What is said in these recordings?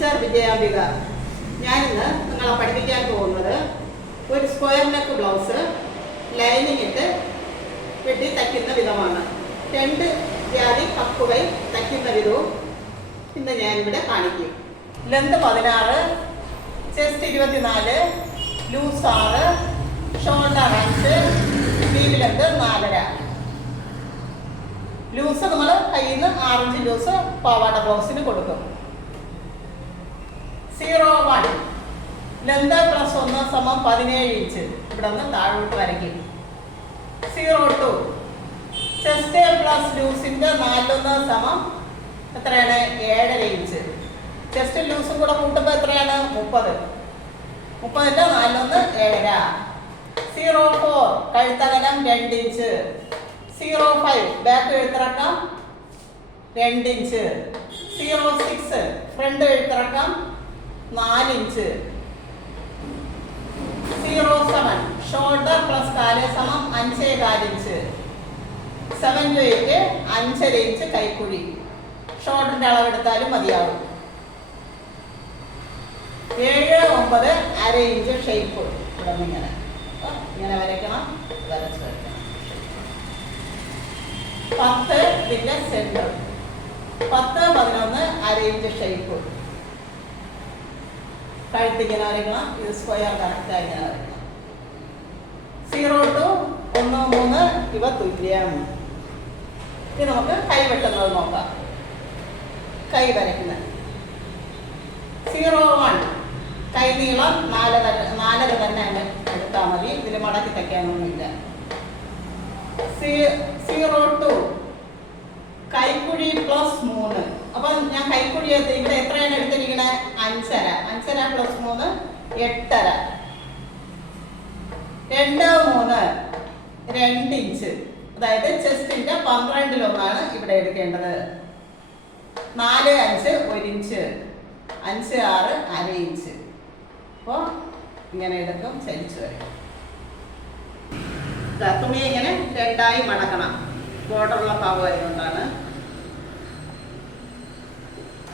Teacher Vijayambika ഞാനിന്ന് നിങ്ങളെ പഠിപ്പിക്കാൻ പോകുന്നത് ഒരു സ്ക്വയർ നെക്ക് ബ്ലൗസ് ലൈനിങ് ഇട്ട് വെട്ടി തയ്ക്കുന്ന വിധമാണ്. രണ്ട് ജാതി പക്കുകൾ തയ്ക്കുന്ന വിധവും ഇന്ന് ഞാനിവിടെ കാണിക്കും. ലെന്ത് പതിനാറ് ചെസ്റ്റ് ഇരുപത്തിനാല് ലൂസ് ആറ് ഷോൾഡർ അഞ്ച് സ്ലീവ് ലെന്ത് നാലര. ലൂസ് നമ്മൾ കയ്യിൽ നിന്ന് ആറഞ്ച് ലൂസ് പാവാട ബ്ലൗസിന് കൊടുക്കും. സീറോ വൺ ലെന്ത് പ്ലസ് ഒന്ന് സമം പതിനേഴ് ഇഞ്ച് ഇവിടെ നിന്ന് താഴോട്ട് വരയ്ക്കും. സീറോ ടു ചെസ്റ്റ് പ്ലസ് ലൂസിന്റെ നാലൊന്ന് സമം എത്രയാണ്? ഏഴര ഇഞ്ച് ചെസ്റ്റ് ലൂസും കൂടെ കൂട്ടുമ്പോൾ എത്രയാണ്? മുപ്പത്. മുപ്പതിന്റെ നാലൊന്ന് ഏഴര. സീറോ ഫോർ കഴുത്തകലം രണ്ട് ഇഞ്ച് സീറോ ഫൈവ് ബാക്ക് എഴുത്തിറക്കം രണ്ട് ഇഞ്ച് സീറോ സിക്സ് ഫ്രണ്ട് എഴുത്തിറക്കം നാല് inch. Zero seven shoulder plus കാൽ സമം അഞ്ചേ കാലിഞ്ച് സെവൻ ടു എയ്റ്റ് അഞ്ചര ഇഞ്ച് കൈക്കുഴി. ഷോൾഡറിന്റെ അളവെടുത്താലും മതിയാവും. ഏഴ് ഒമ്പത് അര ഇഞ്ച് ഷേപ്പ് ഇവിടെ ഇങ്ങനെ. ഇങ്ങനെ വരയ്ക്കണം. വരച്ച് വരയ്ക്കണം. പത്ത് പിന്നെ സെന്റർ പത്ത് പതിനൊന്ന് അര ഇഞ്ച് ഷേപ്പ് കഴുത്തിങ്ങനെ വരയ്ക്കണം ഇത് സ്ക്വയർ കറക്റ്റായി ഇങ്ങനെ വരയ്ക്കണം സീറോ ടു ഒന്ന് മൂന്ന് ഇവ തുല്യം. ഇനി നമുക്ക് കൈ വെട്ടുന്നത് നോക്കാം. കൈ വരയ്ക്കുന്നത് സീറോ വൺ കൈ നീളം നാലര നാലര തന്നെ എടുത്താൽ മതി. ഇതിൽ മടക്കി തയ്ക്കാനൊന്നുമില്ല. സീറോ ടു കൈക്കുഴി പ്ലസ് മൂന്ന് അപ്പം ഞാൻ കൈക്കുഴി ഇവിടെ എത്രയാണ് എടുത്തിരിക്കണേ? അഞ്ചര. അഞ്ചര പ്ലസ് മൂന്ന് എട്ടര. രണ്ട് മൂന്ന് രണ്ട് ഇഞ്ച് അതായത് ചെസ്റ്റിന്റെ പന്ത്രണ്ടിലൊന്നാണ് ഇവിടെ എടുക്കേണ്ടത്. നാല് അഞ്ച് ഒരു ഇഞ്ച് അഞ്ച് ആറ് അര ഇഞ്ച് അപ്പോൾ ഇങ്ങനെ എടുക്കും ചലിച്ചു വരും. തുണി ഇങ്ങനെ രണ്ടായി മടക്കണം. ബോർഡറുള്ള പാവ് ആയതുകൊണ്ടാണ്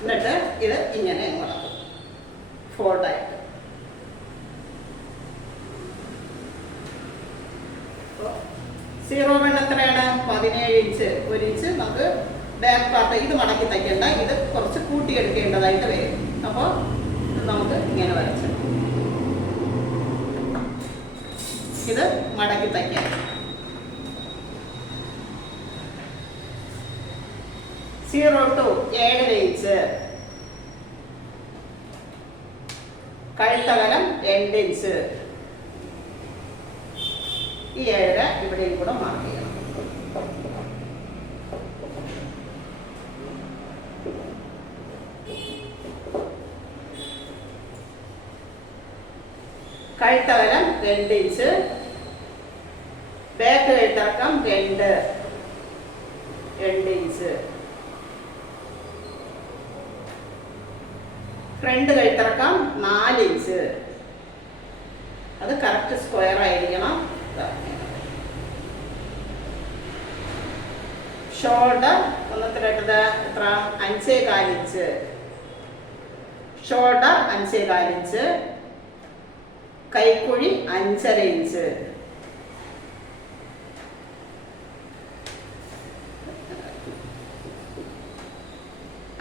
എന്നിട്ട് ഇത് ഇങ്ങനെ മടക്കും ഫോൾഡായിട്ട് സീറോ വൺ എത്രയാണ്? പതിനേഴ് ഇഞ്ച്. ഒരു ഇഞ്ച് നമുക്ക് ബാക്ക് പാർട്ട് ഇത് മടക്കി തയ്ക്കേണ്ട. ഇത് കുറച്ച് കൂട്ടിയെടുക്കേണ്ടതായിട്ട് വരും. അപ്പോൾ നമുക്ക് ഇങ്ങനെ വരച്ച് ഇത് മടക്കി തയ്ക്കാം. സീറോ ടു ഏഴര ഇഞ്ച് കഴുത്തകലം രണ്ട് ഇഞ്ച് ഈ ഏഴര ഇവിടെയും കൂടെ മാർക്ക് ചെയ്യണം. കഴുത്തകലം രണ്ട് ഇഞ്ച് ബാക്ക് കഴുത്തിറക്കം രണ്ട്. രണ്ട് ഇഞ്ച് ഫ്രണ്ട് കഴുത്തിറക്കം നാല് ഇഞ്ച്. അത് കറക്റ്റ് സ്ക്വയർ ആയിരിക്കണം. ഷോൾഡർ ഒന്നത്തിലിട്ടത് എത്ര? അഞ്ചേ കാലിഞ്ച് ഷോൾഡർ അഞ്ചേ കാലിഞ്ച് കൈക്കുഴി അഞ്ചര ഇഞ്ച്.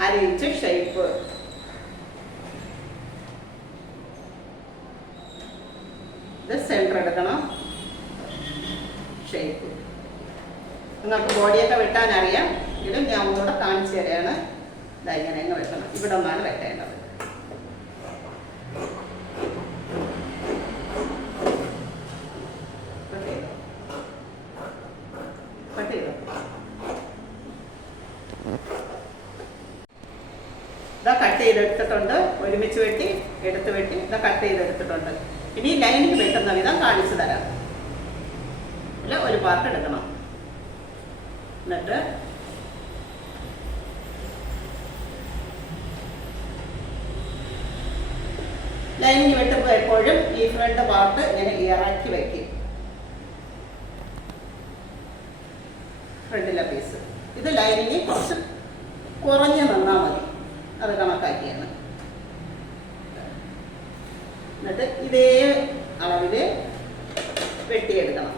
അര ഇഞ്ച് ഷേപ്പ് ഇത് സെന്റർ എടുക്കണം ഷേപ്പ് നിങ്ങൾക്ക് ബോഡിയൊക്കെ വെട്ടാൻ അറിയാം എങ്കിലും ഞാൻ ഒന്നുകൂടെ കാണിച്ചു തരാണ്. ഇതാ ഇങ്ങനെ അങ്ങ് വെട്ടണം. ഇവിടെ ഒന്നാണ് വെട്ടേണ്ടത്. ഇതാ കട്ട് ചെയ്തെടുത്തിട്ടുണ്ട്. ഒരുമിച്ച് വെട്ടി എടുത്ത് വെട്ടി ഇതാ കട്ട് ചെയ്തെടുത്തിട്ടുണ്ട്. ഇനി ലൈനിങ് വെട്ടുന്ന വിധം കാണിച്ചു തരാം. അല്ല ഒരു പാർട്ട് എടുക്കണം. എന്നിട്ട് ലൈനിങ് വെട്ടുമ്പോൾ എപ്പോഴും ഈ ഫ്രണ്ട് പാർട്ട് ഇങ്ങനെ ഇറക്കി വയ്ക്കും ഫ്രണ്ടിലെ പീസ് ഇത് ലൈനിങ് കുറച്ച് കുറഞ്ഞ് നിന്നാൽ മതി. അത് കണക്കാക്കിയാണ്. എന്നിട്ട് ഇതേ അളവിൽ വെട്ടിയെടുക്കണം.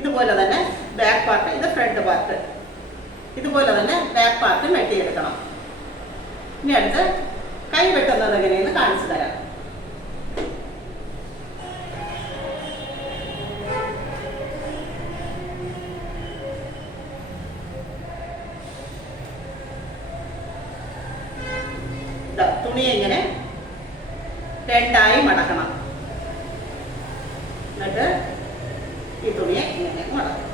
ഇതുപോലെ തന്നെ ബാക്ക് പാർട്ട് ഇത് ഫ്രണ്ട് പാർട്ട് ഇതുപോലെ തന്നെ ബാക്ക് പാർട്ട് വെട്ടിയെടുക്കണം. ഇനി അടുത്ത് കൈ വെട്ടുന്നത് എങ്ങനെയെന്ന് കാണിച്ചു തരാം ദാ, തുണി ഇങ്ങനെ രണ്ടായി മടക്കണം എന്നിട്ട് ഈ തുണിയെ ഇങ്ങനെ മടക്കും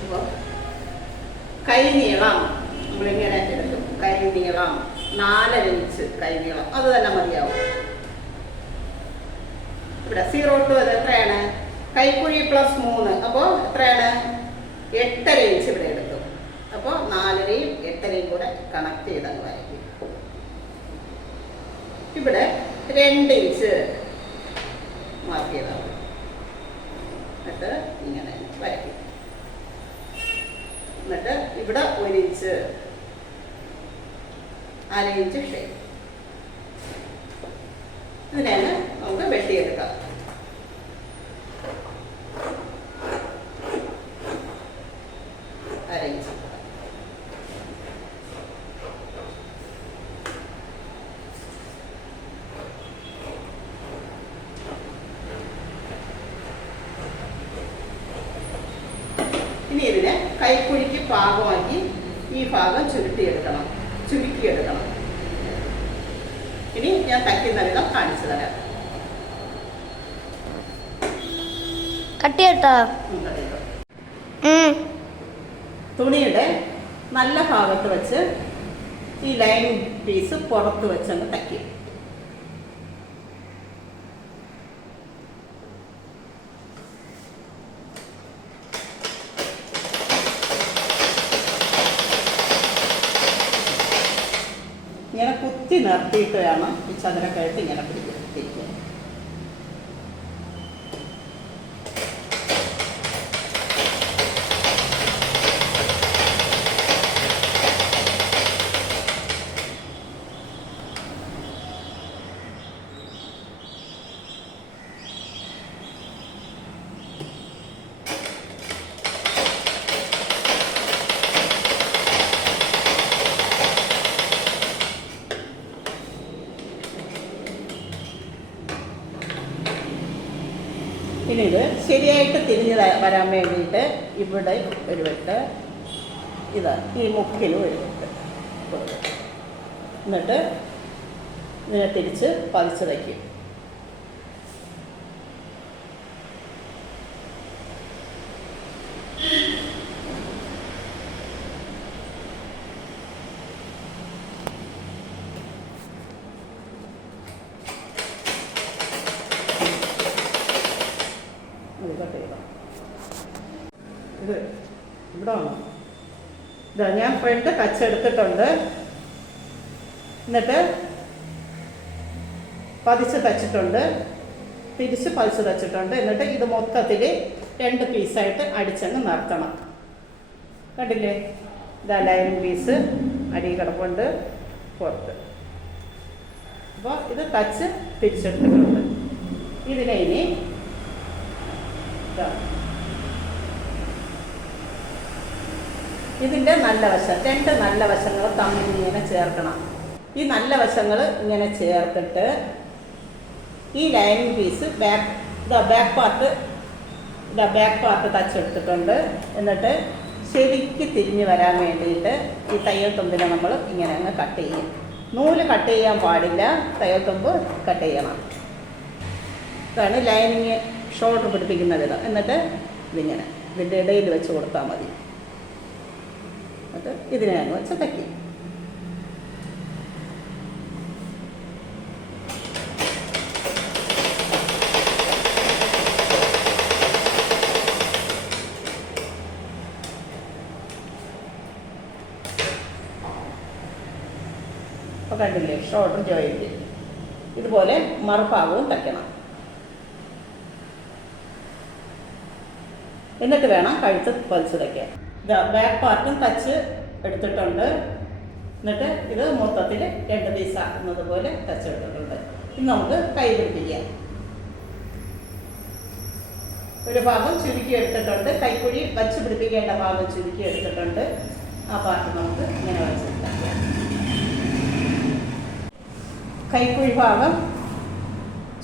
അപ്പൊ കൈ നീളം നമ്മളിങ്ങനെ എടുക്കും കൈ നീളം നാലര ഇഞ്ച് കൈ നീളം അത് തന്നെ മതിയാവും. ഇവിടെ സീറോ ടു അത് എത്രയാണ്? കൈക്കുഴി പ്ലസ് മൂന്ന്. അപ്പോൾ എത്രയാണ്? എട്ടര ഇഞ്ച് ഇവിടെ എടുത്തു. അപ്പോൾ നാലരയും എട്ടരയും കൂടെ കണക്ട് ചെയ്തങ്ങ് വരയ്ക്കും. ഇവിടെ രണ്ട് ഇഞ്ച് മാർക്ക് ചെയ്താൽ എന്നിട്ട് ഇങ്ങനെ വരയ്ക്കും. എന്നിട്ട് ഇവിടെ ഒരു ഇഞ്ച് ഇഞ്ച് ഷേപ്പ് ഇതിനെയാണ് നമുക്ക് വെട്ടിയെടുക്കാം അര ഇഞ്ച് ഇനി ഇതിനെ കൈക്കുഴിക്ക് പാകമാക്കി ഈ ഭാഗം ചുരുട്ടിയെടുക്കണം ചുരുക്കിയെടുക്കണം ഇനി ഞാൻ തയ്ക്കുന്ന വിധം കാണിച്ചു തരാം തുണിയുടെ നല്ല ഭാഗത്ത് വെച്ച് ഈ ലൈൻ പീസ് പുറത്ത് വെച്ചങ്ങ് തയ്ക്കും. ഇങ്ങനെ കുത്തി നിർത്തിയിട്ട് വേണം ഈ ചതുരക്കഴുത്ത് ഇങ്ങനെ പിടിക്കുക ഇനി ഇത് ശരിയായിട്ട് തിരിഞ്ഞ് വരാൻ വേണ്ടിയിട്ട് ഇവിടെ ഒരു വെട്ട് ഇത് ഈ മുക്കിലും ഒരു വെട്ട് എന്നിട്ട് ഇതിനെ തിരിച്ച് പതിച്ച് വയ്ക്കും ഇത് കട്ട് ചെയ്താൽ ഇത് ഇവിടെ വേണം ഇതാ ഞാൻ ഫ്രണ്ട് കച്ചെടുത്തിട്ടുണ്ട് എന്നിട്ട് പതിച്ച് തച്ചിട്ടുണ്ട്. തിരിച്ച് പതിച്ച് തച്ചിട്ടുണ്ട്. എന്നിട്ട് ഇത് മൊത്തത്തിൽ രണ്ട് പീസായിട്ട് അടിച്ചങ്ങ് നിർത്തണം. കണ്ടില്ലേ? ഇതാ ലൈൻ പീസ് അടി കിടപ്പുണ്ട്. പുറത്ത്. അപ്പോൾ ഇത് തച്ച് തിരിച്ചെടുത്തിട്ടുണ്ട്. ഇതിനെ ഇനി ഇതാ. ഇതിന്റെ നല്ല വശം രണ്ട് നല്ല വശങ്ങൾ തമ്മിൽ ഇങ്ങനെ ചേർക്കണം. ഈ നല്ല വശങ്ങൾ ഇങ്ങനെ ചേർത്തിട്ട് ഈ ലൈനിങ് പീസ് ബാക്ക് ഇതാ ബാക്ക് പാർട്ട് ഇതാ ബാക്ക് പാർട്ട് തച്ചെടുത്തിട്ടുണ്ട് എന്നിട്ട് ശരിക്ക് തിരിഞ്ഞ് വരാൻ വേണ്ടിയിട്ട് ഈ തയ്യൽ തുമ്പിനെ നമ്മൾ ഇങ്ങനെ അങ്ങ് കട്ട് ചെയ്യും. നൂൽ കട്ട് ചെയ്യാൻ പാടില്ല തയ്യൽ തുമ്പ് കട്ട് ചെയ്യണം. ഇതാണ് ലൈനിങ് ഷോൾഡർ പിടിപ്പിക്കുന്ന വിധം. എന്നിട്ട് ഇതിങ്ങനെ ഇതിന്റെ ഇടയിൽ വെച്ച് കൊടുത്താൽ മതി. എന്നിട്ട് ഇതിനെ അങ്ങ് ചതക്കി അപ്പോൾ കണ്ടില്ലേ ഷോർട്ടർ ജോയിന്റ് ഇതുപോലെ മറുഭാഗവും തയ്ക്കണം. എന്നിട്ട് വേണം കഴുത്ത് വലിച്ചു തയ്ക്കാൻ. ബാക്ക് പാർട്ടും തച്ച് എടുത്തിട്ടുണ്ട്. എന്നിട്ട് ഇത് മൊത്തത്തിൽ രണ്ട് പീസ് ആക്കുന്നത് പോലെ തച്ചെടുത്തിട്ടുണ്ട് ഇനി നമുക്ക് കൈ പിടിപ്പിക്കാം. ഒരു ഭാഗം ചുരുക്കി എടുത്തിട്ടുണ്ട്. കൈക്കുഴി വച്ച് പിടിപ്പിക്കേണ്ട ഭാഗം ചുരുക്കി എടുത്തിട്ടുണ്ട്. ആ പാർട്ട് നമുക്ക് ഇങ്ങനെ വെച്ചിട്ടാക്കാം കൈക്കുഴി ഭാഗം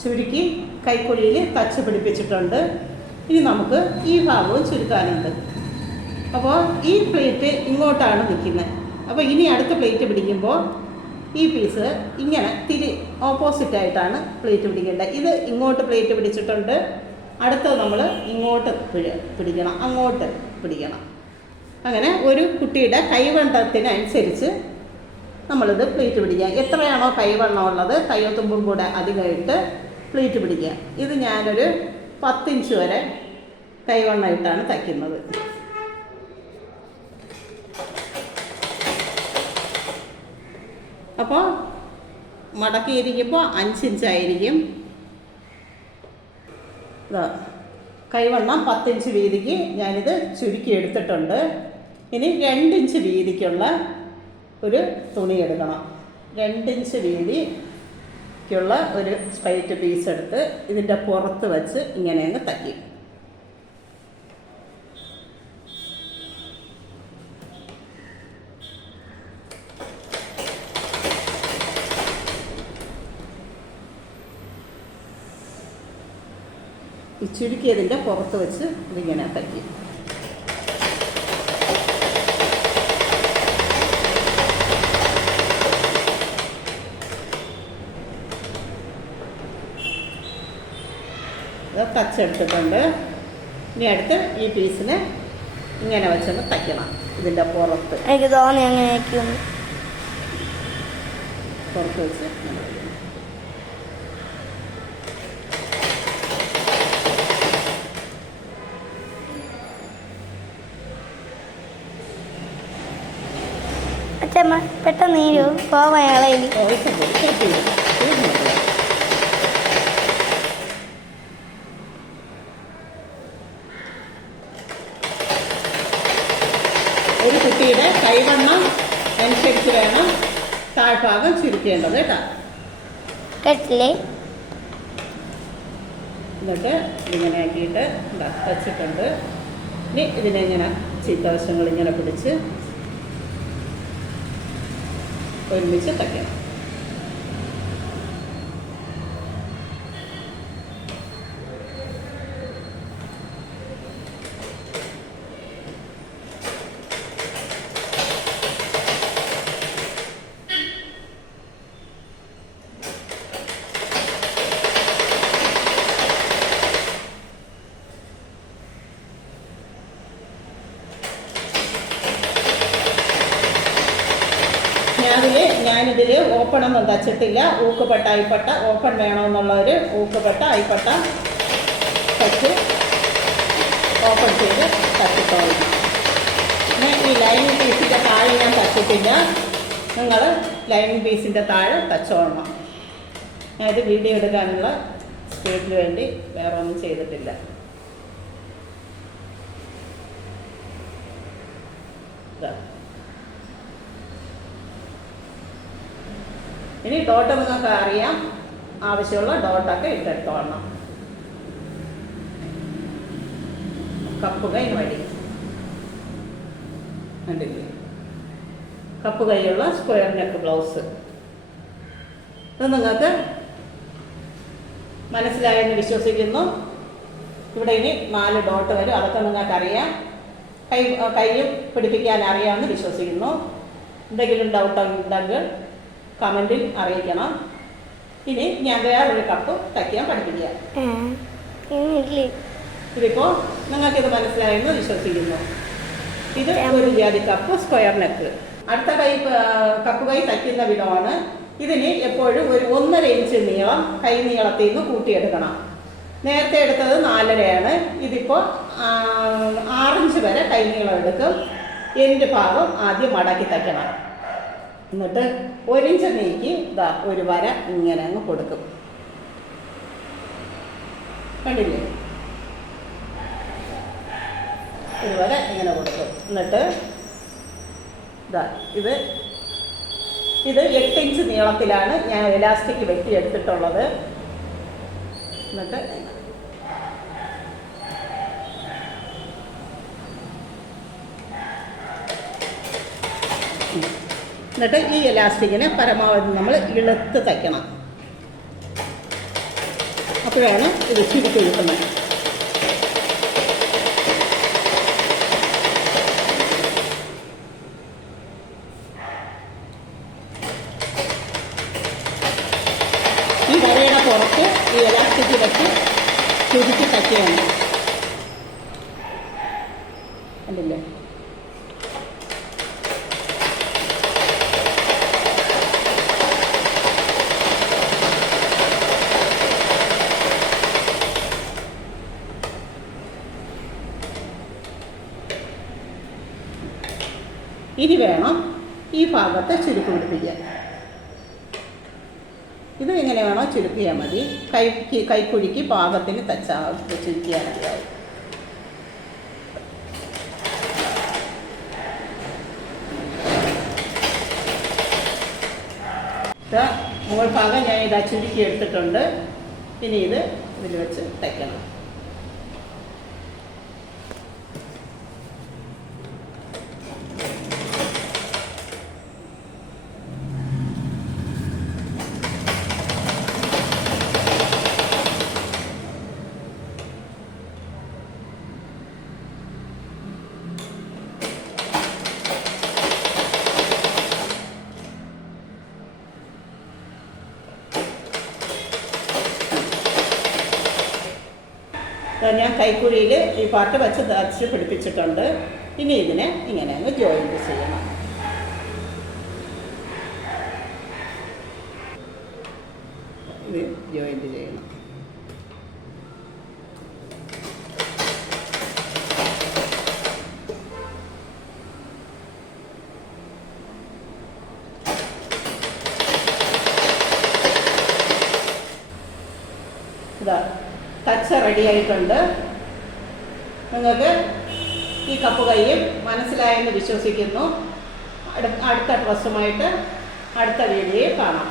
ചുരുക്കി കൈക്കുഴിയിൽ തച്ച് പിടിപ്പിച്ചിട്ടുണ്ട്. ഇനി നമുക്ക് ഈ ഭാഗവും ചുരുക്കാനുണ്ട്. അപ്പോൾ ഈ പ്ലേറ്റ് ഇങ്ങോട്ടാണ് നിൽക്കുന്നത് അപ്പോൾ ഇനി അടുത്ത പ്ലേറ്റ് പിടിക്കുമ്പോൾ ഈ പീസ് ഇങ്ങനെ തിരി ഓപ്പോസിറ്റായിട്ടാണ് പ്ലേറ്റ് പിടിക്കേണ്ടത്. ഇത് ഇങ്ങോട്ട് പ്ലേറ്റ് പിടിച്ചിട്ടുണ്ട്. അടുത്തത് നമ്മൾ ഇങ്ങോട്ട് പിടിക്കണം. അങ്ങോട്ട് പിടിക്കണം. അങ്ങനെ ഒരു കുട്ടിയുടെ കൈവണ്ണത്തിനനുസരിച്ച് നമ്മളിത് പ്ലേറ്റ് പിടിക്കുക. എത്രയാണോ കൈവണ്ണം ഉള്ളത് കയ്യൊത്തുമ്പും കൂടെ അധികമായിട്ട് പ്ലേറ്റ് പിടിക്കുക. ഇത് ഞാനൊരു പത്തിഞ്ച് വരെ കൈവണ്ണം ഇട്ടാണ് തയ്ക്കുന്നത്. അപ്പോൾ മടക്കിയിരിക്കുമ്പോൾ അഞ്ചിഞ്ചായിരിക്കും ഇഞ്ചായിരിക്കും. കൈവണ്ണം പത്തിഞ്ച് വീതിക്ക് ഞാനിത് ചുരുക്കി എടുത്തിട്ടുണ്ട്. ഇനി രണ്ടിഞ്ച് വീതിക്കുള്ള ഒരു തുണി എടുക്കണം. രണ്ടിഞ്ച് വീതിക്കുള്ള ഒരു സ്പൈറ്റ് പീസ് എടുത്ത് ഇതിന്റെ പുറത്ത് വെച്ച് ഇങ്ങനെ തക്കി ഈ ചുരുക്കിയതിന്റെ പുറത്ത് വെച്ച് ഇതിങ്ങനെ തട്ടി. ഇത് തച്ചെടുത്തിട്ടുണ്ട് ഇനി അടുത്ത് ഈ പീസിനെ ഇങ്ങനെ വെച്ചൊന്ന് തയ്ക്കണം ഇതിന്റെ പുറത്ത്. എനിക്ക് തോന്നി അങ്ങനെ പുറത്ത് വെച്ച് ഇങ്ങനെ തയ്ക്കണം. അച്ഛമ്മ പെട്ടെന്ന് നീരൂ പോവാൻ ഇളയിൽ ഓടിച്ച് പോയി കെട്ടി വിടും. തീർന്നു മക്കളെ. ഒരു കുട്ടിയുടെ കൈവണ്ണം അനുസരിച്ച് വേണം താഴ്ഭാഗം ചുരുക്കേണ്ടത് കേട്ടോ കേട്ടില്ലേ എന്നിട്ട് ഇങ്ങനെ ആക്കിയിട്ട് ഇതാ വെച്ചിട്ടുണ്ട് ഇനി ഇതിനെ ഇങ്ങനെ ചീത്തവശങ്ങൾ ഇങ്ങനെ പിടിച്ച് ഒരുമിച്ച് തയ്ക്കണം ഞാനിതിൽ ഞാനിതിൽ ഓപ്പൺ ഒന്നും തച്ചിട്ടില്ല ഊക്കുപെട്ട അയിപ്പട്ട ഓപ്പൺ വേണമെന്നുള്ളവർ ഊക്കുപെട്ട അയിപ്പട്ട തച്ച് ഓപ്പൺ ചെയ്ത് തച്ചിട്ടുള്ളൂ പിന്നെ ഈ ലൈനിങ് പീസിന്റെ താഴെ ഞാൻ തച്ചിട്ടില്ല നിങ്ങൾ ലൈനിങ് പീസിന്റെ താഴെ തച്ചോളണം. ഞാൻ വീഡിയോ എടുക്കാനുള്ള സ്പീഡിന് വേണ്ടി വേറെ ഒന്നും ചെയ്തിട്ടില്ല ഇതാ ഇനി ഡോട്ട് നിങ്ങൾക്ക് അറിയാം. ആവശ്യമുള്ള ഡോട്ടൊക്കെ ഇട്ടെടുത്തോളണം. കപ്പ് കൈ വഴി. കണ്ടില്ലേ? കപ്പ് കൈയുള്ള സ്ക്വയർ നെക്ക് ബ്ലൗസ് ഇത് നിങ്ങൾക്ക് മനസ്സിലായെന്ന് വിശ്വസിക്കുന്നു. ഇവിടെ ഇനി നാല് ഡോട്ട് വരും. അതൊക്കെ നിങ്ങൾക്ക് അറിയാം. കൈ കൈയും പിടിപ്പിക്കാൻ അറിയാമെന്ന് വിശ്വസിക്കുന്നു. എന്തെങ്കിലും ഡൗട്ട് ഉണ്ടെങ്കിൽ കമന്റിൽ അറിയിക്കണം. ഇനി ഞാൻ വേറൊരു കപ്പ് തയ്ക്കാൻ പഠിപ്പിക്കുക. ഇതിപ്പോ ഇതിപ്പോൾ നിങ്ങൾക്കിത് മനസ്സിലായെന്ന് വിശ്വസിക്കുന്നു. ഇത് ഒരു ജാതി കപ്പ് സ്ക്വയർ നെക്ക്. അടുത്ത കൈ കപ്പ് കൈ തയ്ക്കുന്ന വിധമാണ്. ഇതിന് എപ്പോഴും ഒരു ഒന്നര ഇഞ്ച് നീളം കൈ നീളത്തിൽ നിന്ന് കൂട്ടിയെടുക്കണം. നേരത്തെ എടുത്തത് നാലരയാണ്. ഇതിപ്പോൾ ആറിഞ്ച് വരെ കൈ നീളം എടുക്കും എന്റെ ഭാഗം ആദ്യം മടക്കി തയ്ക്കണം. എന്നിട്ട് ഒരിഞ്ച് നീക്കി ഇതാ ഒരു വര ഇങ്ങനെ അങ്ങ് കൊടുക്കും. കണ്ടില്ലേ? ഒരു വര ഇങ്ങനെ കൊടുക്കും. എന്നിട്ട് ഇതാ ഇത് ഇത് എട്ട് ഇഞ്ച് നീളത്തിലാണ് ഞാൻ ഇലാസ്റ്റിക് വെട്ടി എടുത്തിട്ടുള്ളത് എന്നിട്ട് എന്നിട്ട് ഈ ഇലാസ്റ്റിക്കിനെ പരമാവധി നമ്മൾ ഇളുത്ത് തയ്ക്കണം. അപ്പോഴാണ് ഇത് ചുരുക്കി കിട്ടുന്നത് ഈ വരയുടെ പുറത്ത് ഈ ഇലാസ്റ്റിക്ക് വെച്ച് ചുരുക്കി തയ്ക്കുകയാണ് കണ്ടില്ലേ ഇനി വേണം ഈ ഭാഗത്ത് ചുരുക്ക് പിടിപ്പിക്കുക. ഇത് എങ്ങനെ വേണോ ചുരുക്കിയാൽ മതി. കൈക്ക് കൈക്കുഴിക്ക് പാകത്തിന് തച്ചാ ചുരുക്കിയാൽ മതിയാവും. മുകൾ ഭാഗം ഞാൻ ഇതാ ചുരുക്കി എടുത്തിട്ടുണ്ട്. ഇനി ഇത് ഇതിൽ വെച്ച് തയ്ക്കണം. കൈക്കുഴിയിൽ ഈ പാട്ട് വെച്ച് തച്ച് പിടിപ്പിച്ചിട്ടുണ്ട്. ഇനി ഇതിനെ ഇങ്ങനെ അങ്ങ് ജോയിന്റ് ചെയ്യണം. ഇത് ജോയിന്റ് ചെയ്യണം. ഇതാ തച്ച റെഡി ആയിട്ടുണ്ട്. നിങ്ങൾക്ക് ഈ കപ്പ് കൈയും മനസ്സിലായെന്ന് വിശ്വസിക്കുന്നു. അടുത്ത ഡ്രസ്സുമായിട്ട് അടുത്ത വീഡിയോയിൽ കാണാം.